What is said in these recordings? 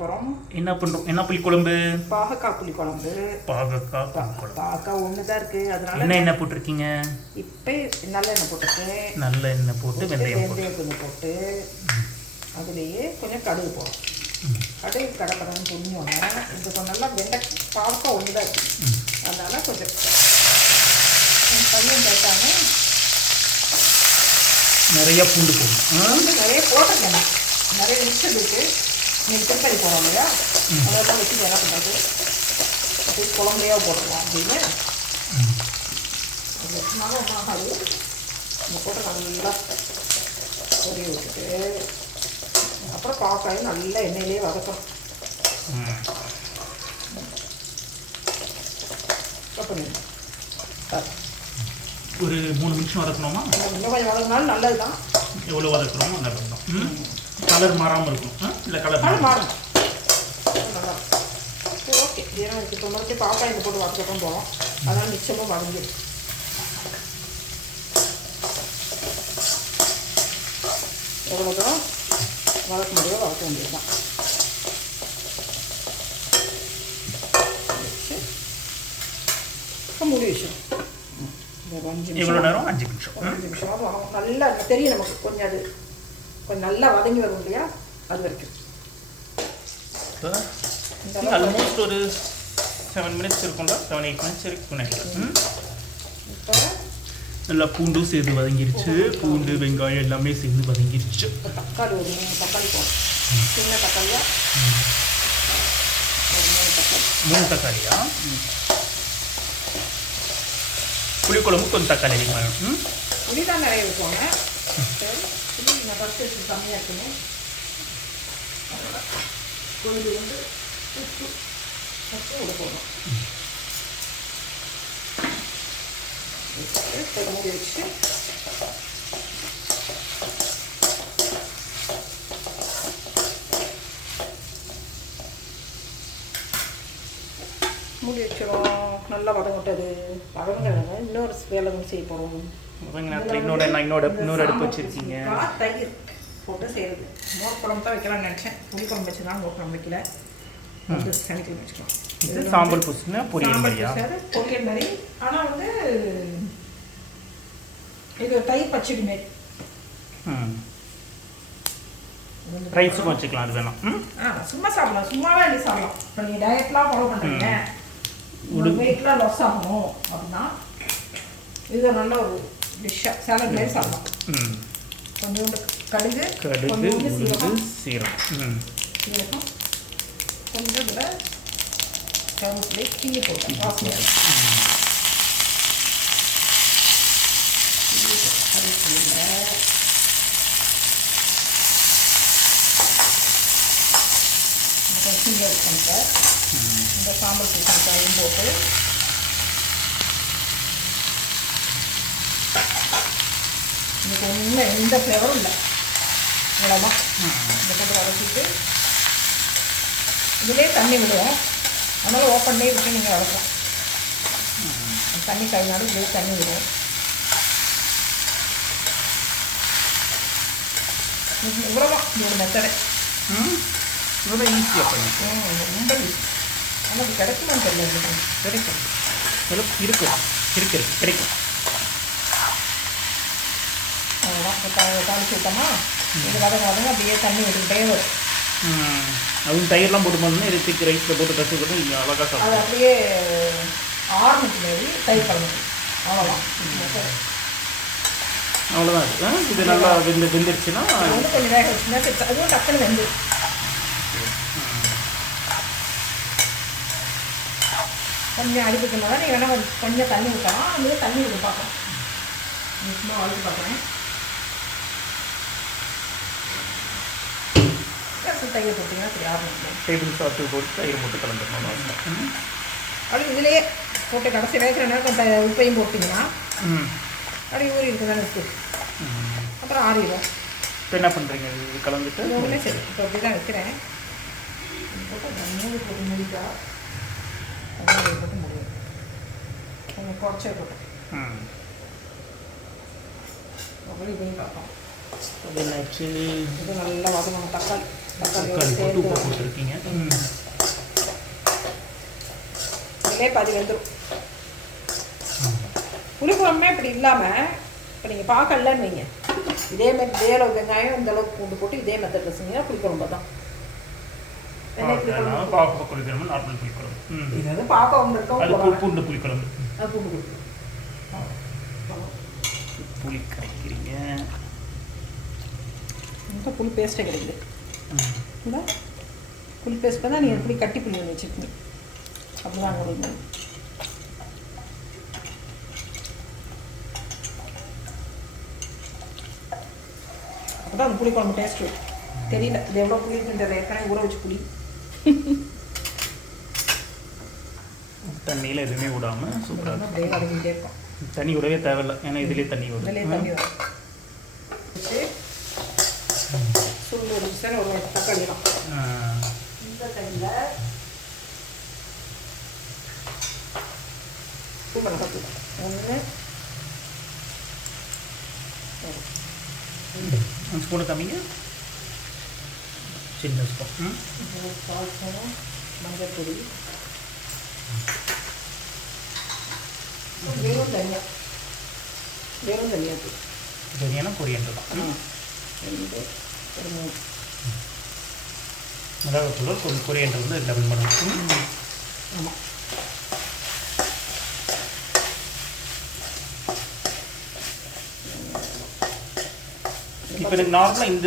போகிறோம். என்ன பண்ணுறோம்? என்ன புளிக்குழம்பு? பாகக்காய் புளிக்குழம்பு. பாகக்காய் ஒன்று தான் இருக்குது, அதனால என்ன போட்டிருக்கீங்க? இப்போ நல்லெண்ணெய் போட்டிருக்கேன். நல்லெண்ணெய் போட்டு வெந்தயம் கொஞ்சம் போட்டு அதுலேயே கொஞ்சம் கடுகு போடும். கடுகு கடப்படம் பொண்ணுவோங்க. இந்த நல்லா பாகக்காய் ஒன்று தான் இருக்குது, அதனால் கொஞ்சம் பையன் கேட்டாங்க நிறைய பூண்டு போடும். நிறைய போட்டிருக்கேன், நிறைய மிக்சர் இருக்குது. நீங்கள் திருப்பதி போகிறோம் இல்லையா, அதெல்லாம் வச்சு என்ன பண்ணுறது, அப்படி குழம்பையாக போட்டுருவோம் அப்படின்னு வச்சுனாலும் ஒன்றும் ஆகாது. நம்ம போட்டு நல்லா பொரிய விட்டுட்டு அப்புறம் பாக்காயும் நல்லா எண்ணெயிலே வதக்கணும். ஒரு 3 நிமிஷம் வதக்கணுமா? இன்னும் கொஞ்சம் வதக்கினாலும் நல்லது தான். எவ்வளோ வதக்குறோமோ அந்த வதக்கணும். கலர் மாறாமல் இருக்கும். இல்லை கலர் மாறும். நல்லா சரி, ஓகே. ஏன்னா இப்போ மறுபடியும் பாக்காய் போட்டு வதக்கட்டும் போகிறோம், அதனால் மிச்சமும் வதங்கிடும். எவ்வளோ தூரம் வதக்க முடியும் வதக்க வேண்டியது தான். இப்போ மூடி வச்சிடும். எவ்வளோ நேரம்? 5 நிமிஷம். 5 நிமிஷம் நல்லா தெரியும் நமக்கு. கொஞ்சம் அது கொஞ்சம் நல்லா வதங்கி வரும் இல்லையா, அது வரைக்கும். ஆல்மோஸ்ட் ஒரு 7 மினிட்ஸ் இருக்கும்ல, 7-8 மினிட்ஸ் இருக்கும்னு நினைக்கிறேன். இப்போ நல்லா பூண்டும் சேர்ந்து வதங்கிருச்சு. பூண்டு வெங்காயம் எல்லாமே சேர்ந்து வதங்கிருச்சு. தக்காளி ஒரு 3 தக்காளி போடும். சின்ன தக்காளியா? ஒரு 3 தக்காளி. 3 தக்காளியா? புளிக்குழம்பு கொஞ்சம் தக்காளி அதிகமாக வேணும். புளி தான் நிறைய வைப்போங்க. சரி, புளி நான் ஃபஸ்ட்டு வச்சு கம்மியாக இருக்கணும். கொஞ்சம் வந்து உப்பு ஃபஸ்ட்டு விட போகணும். மூடி வச்சு மூடி வச்சிடும். நல்லா வதங்கிட்டது. வதங்கிறவங்க இன்னொரு வேலை செய்ய போகிறோம். இன்னொரு அடுப்பு வச்சுருக்கீங்க. தயிர் போட்டு செய்கிறது. மோர் குழம்பு தான் வைக்கலாம்னு நினச்சேன். புளி குழம்பு வச்சுதான் மோர் குழம்பு வைக்கல. சனிக்கிழமை வச்சுக்கலாம். இது சாம்பல் பூசுனா பொரியல் மாதிரியா? பொரியல் மாதிரி. ஆனால் வந்து இது தயிர் பச்சடி மாரி. ரைஸுக்கும் வச்சுக்கலாம், அது வேணாம். சும்மா சாப்பிடலாம், சும்மாவே அள்ளி சாப்பிடலாம். இப்போ நீங்கள் டயட்லாம் ஃபாலோ பண்ணுறீங்க, உங்களுக்கு வெயிட்லாம் லாஸ் ஆகணும் அப்படின்னா இது நல்ல ஒரு டிஷ்ஷாக சாலட் மாதிரி சாப்பிடலாம். கொஞ்சோண்டு கடுகு, கொஞ்சோண்டு சீரகம், கொஞ்சம் இதில் கருவேப்பிலை கிள்ளி போட்டேன் வாசனை. கிள்ளி வச்சேன் சார். இந்த சாம்பல் பூசணிக்காயும் போட்டு இன்னைக்கு ஒன்றும் எந்த ஃப்ளேவரும் இல்லை. இவ்வளோதான். இந்த போட்டு வதக்கிட்டு இதிலே தண்ணி விடுவோம், அதனால் ஓப்பன்லேயே விட்டு நீங்கள் வளர்க்கலாம். தண்ணி கழினாலும் இதிலே தண்ணி விடுவோம். இவ்வளோதான் இதோட மெத்தடை. ரொம்ப ஈஸியாக பண்ணி ரொம்ப ஈஸி. ஆனால் அது கிடைக்குமான்னு தெரியல. கிடைக்கும், கிடைக்கும். அவ்வளோதான். தாளிச்சு விட்டோமா, இது வதங்க அப்படியே தண்ணி விட்டுக்கிட்டே வரும். அதுவும் தயிர்லாம் போட்டு பண்ணணும். இதுக்கு ரைஸில் போட்டு கட்டி போட்டு நீங்கள் அழகாக சாப்பிடும். அது அப்படியே ஆரம்பிச்சு மாரி தயிர் கலந்து. அவ்வளோதான். அவ்வளோதான். இது நல்லா வெந்துருச்சுன்னா வந்து கொஞ்சம் வேக வச்சுன்னா அதுவும் டக்குன்னு வெந்து. கொஞ்சம் அடிப்புக்கு தான் நீங்கள் வேணால் கொஞ்சம் தண்ணி ஊற்றலாம். அது தண்ணி விட்டு பார்க்கலாம். சும்மா வளர்த்து பார்க்குறேன். தயிர் போட்டிங்கன்னா அப்படி ஆரம்பிக்கும். டேபிள் சால்ட்டு போட்டு தயிர் போட்டு கலந்துடணும். அப்படி இதிலேயே போட்டு கடைசி வேகிற நேரம் உப்பையும் போட்டிங்கன்னா அப்படி ஊறி இருக்கு தானே உப்பு. அப்புறம் ஆறிடும். இப்போ என்ன பண்ணுறீங்க? இது கலந்துட்டு ஒன்றுமே சரி. இப்போ அப்படி தான் வைக்கிறேன். போட்டு போட்டு முடிக்கா போட்டு முடியும். கொஞ்சம் குறைச்சே போட்டேன். அப்படி இப்படி பார்ப்போம். இது நல்லா வதங்கணும். தக்காளி போட்டு உப்பு போட்டுருக்கீங்க. அதிலே பாதி வெந்துடும். புளிக்குழம்புமே இப்படி இல்லாமல் இப்போ நீங்கள் பார்க்கலன்னு வைங்க, இதே மாதிரி இதே அளவு வெங்காயம் இந்த அளவுக்கு பூண்டு போட்டு இதே மெத்தட் செஞ்சீங்கன்னா புளிக்குழம்பு தான். பாக்க புளிக்குழம்பு நார்மல் புளிக்குழம்பு. இது வந்து பாக்கம் இருக்கும். பூண்டு புளிக்குழம்பு. அது பூண்டு புளிக்குழம்பு. புளி கரைக்கிறீங்க. இந்த புளி பேஸ்ட்டே கிடைக்குது. இந்த புளி பேஸ்ட் தான் நீங்கள் எப்படி கட்டி புளி ஒன்று வச்சுருக்கீங்க அப்படிதான் கொடுங்க. அப்போ தான் அந்த புளிக்குழம்பு டேஸ்ட்டு தெரியல. இது எவ்வளோ புளி இருக்குன்றது ஏற்கனவே ஊற வச்சு புளி. தண்ணியில் எதுவுமே விடாமல் சூப்பராக அப்படியே வதங்கிட்டே இருக்கும். தண்ணி விடவே தேவையில்லை, ஏன்னா இதுலேயே தண்ணி வரும். இதுலேயே தண்ணி வரும். சுண்டு ஒரு சார் ஒரு தக்காளி தான். இந்த டைமில் சூப்பர் கற்று 1 ஸ்பூனு கம்மிங்க, சின்ன ஸ்பூன். மஞ்சள் பொடி, வெறும் தனியா தூள். தனியான கொரியண்டர் தான். 2 ஒரு 3 மிளகாத்தூள் கொஞ்சம் கொரியண்டர் வந்து டபுள் மடங்கு. ஆமாம். இப்போ எனக்கு நார்மலாக இந்த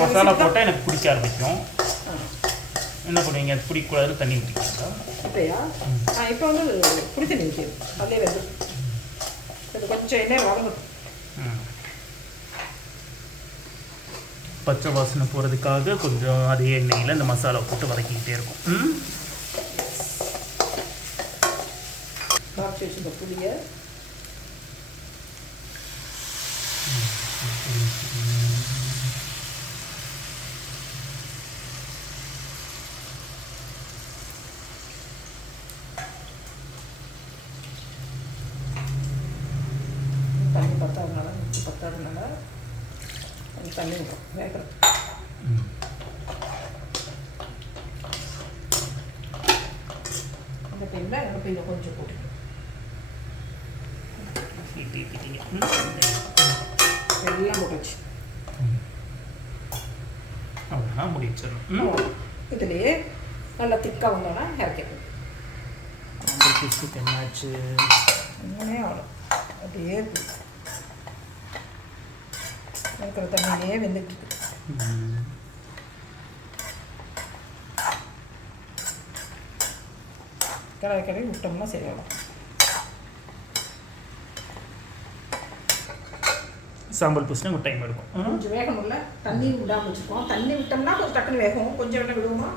மசாலா போட்டால் எனக்கு பிடிக்க ஆரம்பிக்கும். என்ன பண்ணுவீங்க? அது பிடிக்கூடாதுன்னு தண்ணி ஊற்றிக்கிங்களா? இப்போயா? இப்போ வந்து புளி தண்ணி ஊற்றி அதிலே வெந்து இது கொஞ்சம் எண்ணெய் வதங்கட்டும். பச்சை வாசனை போகிறதுக்காக கொஞ்சம் அதே எண்ணெயில் இந்த மசாலா போட்டு வதக்கிக்கிட்டே இருக்கும். காய்ச்சி வச்சுருந்த புளியை தண்ணி பத்தாதனால கொஞ்சம் தண்ணி விடும் வேகிறது. அந்த டைமில் எண்ணெய் கொஞ்சம் போட்டு எல்லாம் போட்டுச்சு. அவ்வளோதான் முடிச்சிடணும். இதுலேயே நல்லா திக்காக வந்தோன்னா இறக்கிடும். என்னாச்சு? இன்னுமே அவ்வளோ அப்படியே இருக்கிற தண்ணியிலேயே வெந்துட்டு கடை விட்டோம்னா சரியாகும். சாம்பல் பூசினா ஒரு டைம் எடுக்கும். கொஞ்சம் வேகம் இல்லை, தண்ணி விடாமல் வச்சுருக்கோம். தண்ணி விட்டோம்னா கொஞ்சம் டக்குன்னு வேகும். கொஞ்சம் எண்ணெய் விடுவோமா?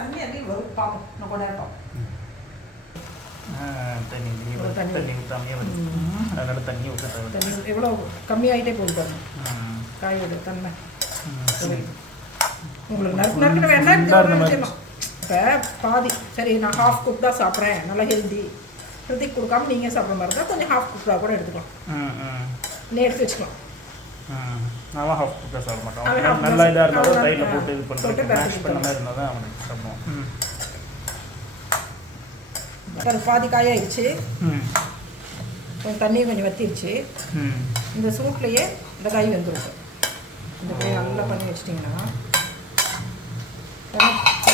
தண்ணி அங்கே வரும். பார்ப்போம், நான் கொஞ்ச நேரம் பார்ப்போம். தண்ணி ஊற்றாமையே வருது. அதனால் தண்ணி ஊற்ற தண்ணி எவ்வளோ கம்மியாகிட்டே போகுது பாருங்க காயோட தன்மை. உங்களுக்கு நறுக்கு வேண்டாம். இப்போ பாதி சரி, நான் ஹாஃப் குக் தான் சாப்பிட்றேன், நல்லா ஹெல்தி, ஹெல்த்திக்கு கொடுக்காம நீங்கள் சாப்பிட்ற மாதிரி தான் கொஞ்சம் ஹாஃப் குக்காக கூட எடுத்துக்கலாம். இன்னும் எடுத்து வச்சுக்கலாம். நான் ஹாஃப் குக்காக சாப்பிட மாட்டோம். நல்லா இதாக இருந்தாலும் தையில் போட்டு இது பண்ணுறது மேஷ் பண்ண மாதிரி இருந்தால் தான் அவனுக்கு சாப்பிடுவோம். பாதி காயாயிடுச்சு. கொஞ்சம் தண்ணி கொஞ்சம் வத்திடுச்சு. இந்த சூட்லேயே இந்த காய் வந்துடும். இந்த காய் நல்லா பண்ணி வச்சிட்டிங்கன்னா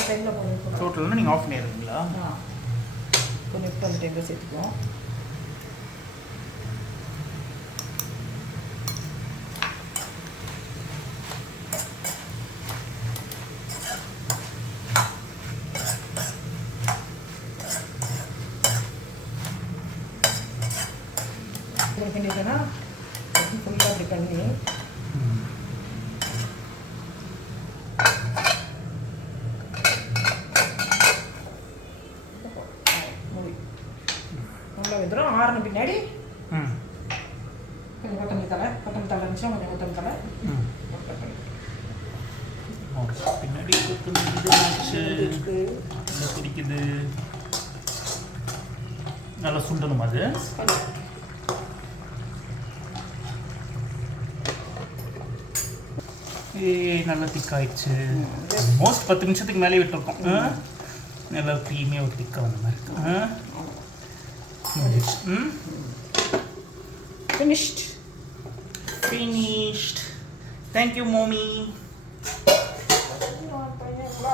டைமில் கொஞ்சம் சூட்டில்னா நீங்கள் ஆஃப் பண்ணிடுறீங்களா? கொஞ்சம் இப்போ அந்த டைமில் சேர்த்துக்குவோம். வேண்டியதுன்னா ஃபுல்லாக அப்படி பண்ணி நல்லா வந்துடும். ஆறுன பின்னாடி கொஞ்சம் கொத்தமல்லி தலை இருந்துச்சா கொஞ்சம் கொத்தமல்லி தலை பின்னாடி குடிக்குது. நல்லா சுண்டணும் அது. நல்லா திக்காயிடுச்சு. மோஸ்ட் 10 நிமிஷத்துக்கு மேலே விட்டுருக்கோம். நல்லா க்ரீமியாக ஒரு திக்காக வந்த மாதிரி இருக்கு. Finished. Finished. Thank you, mommy.